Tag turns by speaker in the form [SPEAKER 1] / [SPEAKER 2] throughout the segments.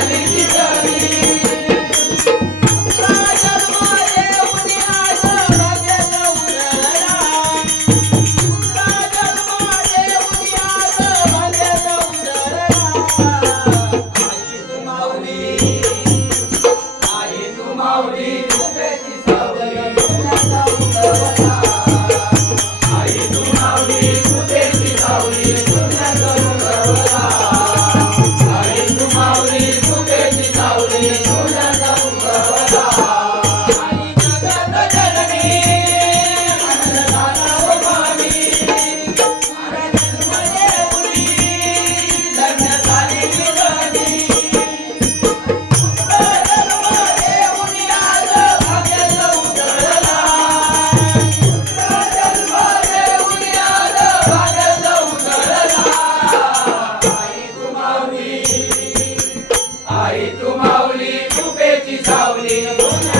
[SPEAKER 1] Ali Ali Ali Ali Ali Ali Ali Thank you.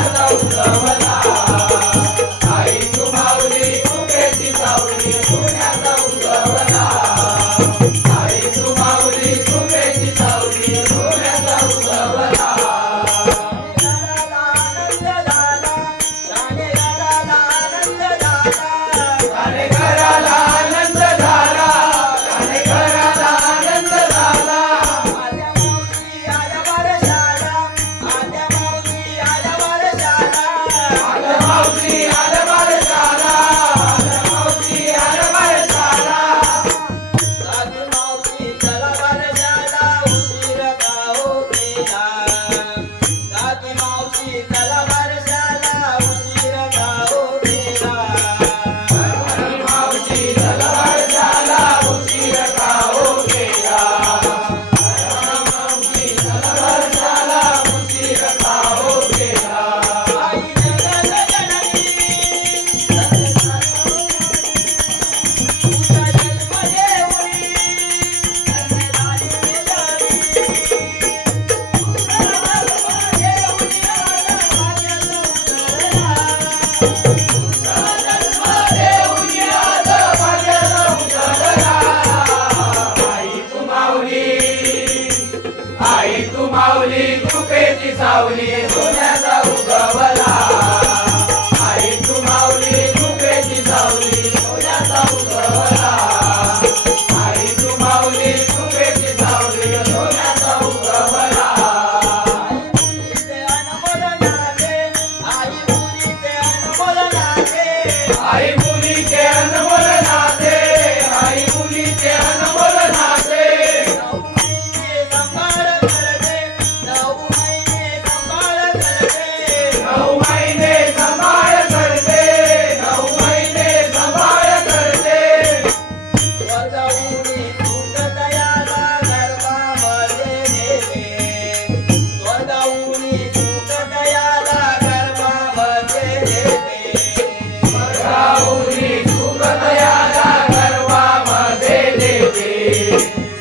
[SPEAKER 1] você.